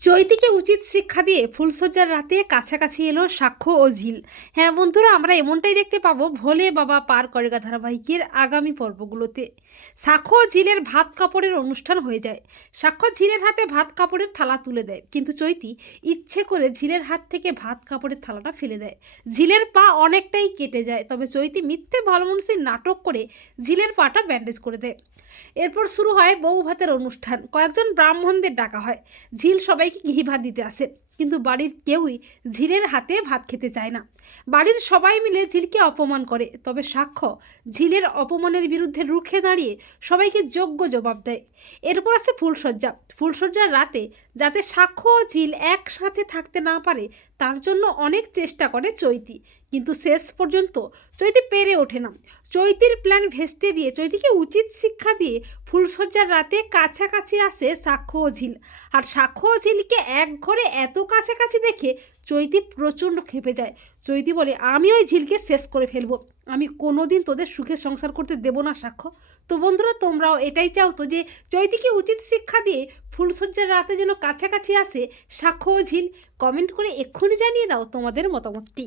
চৈতিকে উচিত শিক্ষা দিয়ে ফুলসজ্জার রাতে কাছাকাছি এলো সাক্ষ্য ও ঝিল। হ্যাঁ বন্ধুরা, আমরা এমনটাই দেখতে পাবো ভোলে বাবা পার করেগা ধারাবাহিকের আগামী পর্বগুলোতে। সাক্ষ্য ও ঝিলের ভাত কাপড়ের অনুষ্ঠান হয়ে যায়। সাক্ষ্য ঝিলের হাতে ভাত কাপড়ের থালা তুলে দেয়, কিন্তু চৈতি ইচ্ছে করে ঝিলের হাত থেকে ভাত কাপড়ের থালাটা ফেলে দেয়। ঝিলের পা অনেকটাই কেটে যায়, তবে চৈতি মিথ্যে ভালো নাটক করে ঝিলের পাটা ব্যান্ডেজ করে দেয়। এরপর শুরু হয় বউ ভাতের অনুষ্ঠান। কয়েকজন ব্রাহ্মণদের ডাকা হয়। ঝিল সবাইকে ঘি ভাত দিতে আসে কিন্তু বাড়ির কেউই ঝিলের হাতে ভাত খেতে চায় না। বাড়ির সবাই মিলে ঝিলকে অপমান করে, তবে সাক্ষ্য ঝিলের অপমানের বিরুদ্ধে রুখে দাঁড়িয়ে সবাইকে যোগ্য জবাব দেয়। এরপর আসে ফুলসজ্জা ফুলসজ্জার রাতে যাতে সাক্ষ্য ও ঝিল একসাথে থাকতে না পারে, তার জন্য অনেক চেষ্টা করে চৈতি। কিন্তু শেষ পর্যন্ত চৈতি পেরে ওঠে না। চৈতির প্ল্যান ভেস্তে দিয়ে চৈতিকে উচিত শিক্ষা দিয়ে ফুলসজ্জার রাতে কাছাকাছি আসে সাক্ষ্য ও ঝিল। আর সাক্ষ্য ও ঝিলকে এক ঘরে এত কাছাকাছি দেখে চৈতি প্রচণ্ড খেপে যায়। চৈতি বলে, আমি ওই ঝিলকে শেষ করে ফেলব। আমি কোনো দিন তোদের সুখে সংসার করতে দেব না, সাক্ষ্য। তো বন্ধুরা, তোমরাও এটাই চাও তো যে চৈতিকে উচিত শিক্ষা দিয়ে ফুলসজ্জার রাতে যেন কাছাকাছি আসে সাক্ষ্য ও ঝিল? কমেন্ট করে এক্ষুনি জানিয়ে দাও তোমাদের মতামতটি।